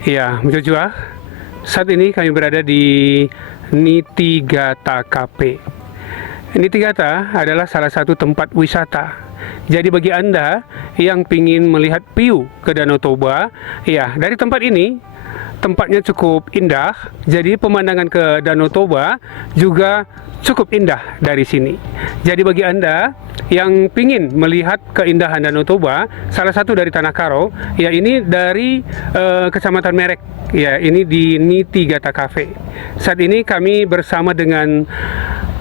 Ya, Joshua, saat ini kami berada di Nitigata Cafe. Nitigata adalah salah satu tempat wisata. Jadi bagi Anda yang ingin melihat view ke Danau Toba, ya dari tempat ini, tempatnya cukup indah. Jadi pemandangan ke Danau Toba juga cukup indah dari sini. Jadi bagi Anda yang ingin melihat keindahan Danau Toba, salah satu dari Tanah Karo, ya ini dari Kecamatan Merek. Ya, ini di Nitigata Cafe. Saat ini kami bersama dengan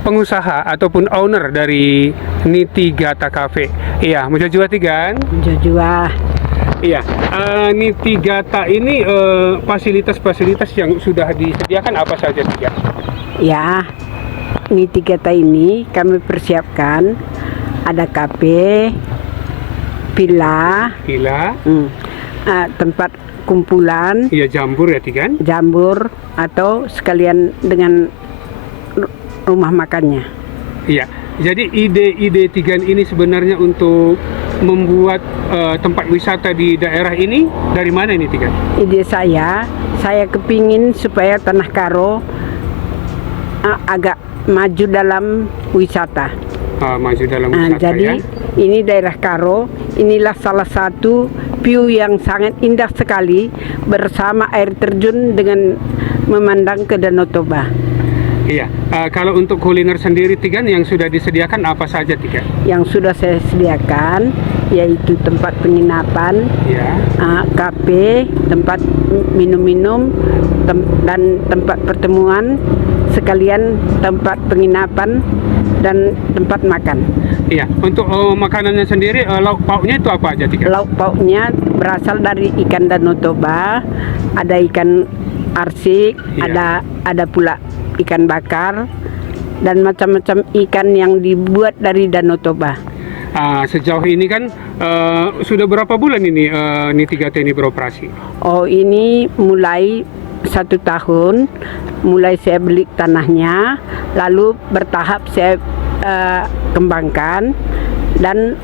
pengusaha ataupun owner dari Nitigata Cafe. Iya, Jojua Tigan. Jojua. Iya, Nitigata ini fasilitas-fasilitas yang sudah disediakan apa saja, Tiga? Ya, Nitigata ini kami persiapkan ada kafe, villa, tempat kumpulan. Iya, jambur ya, Tigan? Jambur atau sekalian dengan rumah makannya. Iya, jadi ide-ide Tigan ini sebenarnya untuk membuat tempat wisata di daerah ini dari mana ini, Tigan? Ide saya kepingin supaya Tanah Karo agak maju dalam wisata. Maju dalam wisata, jadi ya? Ini daerah Karo, inilah salah satu view yang sangat indah sekali bersama air terjun dengan memandang ke Danau Toba. Iya, kalau untuk kuliner sendiri Tigan yang sudah disediakan apa saja, Tigan? Yang sudah saya sediakan yaitu tempat penginapan, ya. Kafe, tempat minum-minum, dan tempat pertemuan, sekalian tempat penginapan dan tempat makan. Iya, untuk makanannya sendiri lauk pauknya itu apa aja, Tigan? Lauk pauknya berasal dari ikan Danau Toba, ada ikan arsik, iya. ada pula ikan bakar dan macam-macam ikan yang dibuat dari Danau Toba. Sejauh ini kan sudah berapa bulan ini Nitigata ini beroperasi? Oh, ini mulai 1 tahun, mulai saya beli tanahnya, lalu bertahap saya kembangkan dan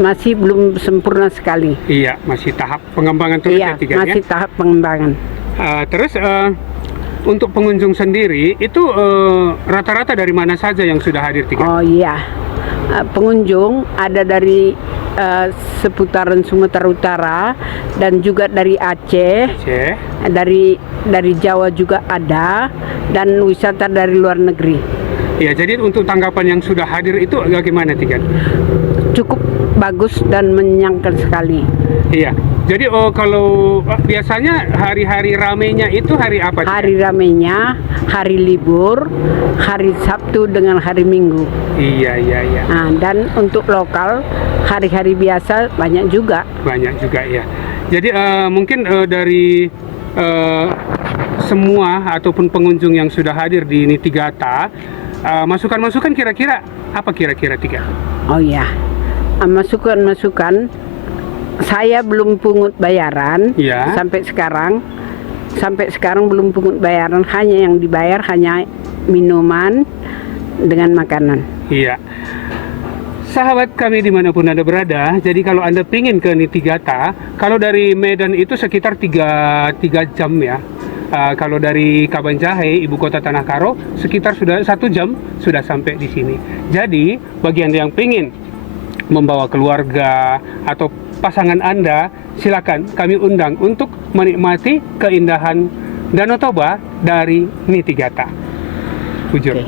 masih belum sempurna sekali. Iya, masih tahap pengembangan terus ya, Tigan, masih tahap pengembangan. Terus untuk pengunjung sendiri itu rata-rata dari mana saja yang sudah hadir, Tigan? Oh iya, pengunjung ada dari seputaran Sumatera Utara dan juga dari Aceh. Dari Jawa juga ada, dan wisata dari luar negeri. Ya, jadi untuk tanggapan yang sudah hadir itu bagaimana, Tigan? Cukup bagus dan menyenangkan sekali. Iya. Jadi kalau biasanya hari-hari ramenya itu hari apa? Tigan? Hari ramenya hari libur, hari Sabtu dengan hari Minggu. Iya. Dan untuk lokal hari-hari biasa banyak juga. Banyak juga ya. Jadi mungkin dari semua ataupun pengunjung yang sudah hadir di Nitigata, masukan-masukan kira-kira apa kira-kira, Tigan? Oh ya, masukan-masukan. Saya belum pungut bayaran sampai sekarang. Sampai sekarang belum pungut bayaran, hanya yang dibayar hanya minuman dengan makanan. Iya. Sahabat kami dimanapun Anda berada, jadi kalau Anda pingin ke Nitigata, kalau dari Medan itu sekitar 3 jam ya. Kalau dari Kabanjahe, ibu kota Tanah Karo, sekitar sudah 1 jam sudah sampai di sini. Jadi bagi Anda yang pingin membawa keluarga atau pasangan Anda, silakan kami undang untuk menikmati keindahan Danau Toba dari Nitigata. Bujur.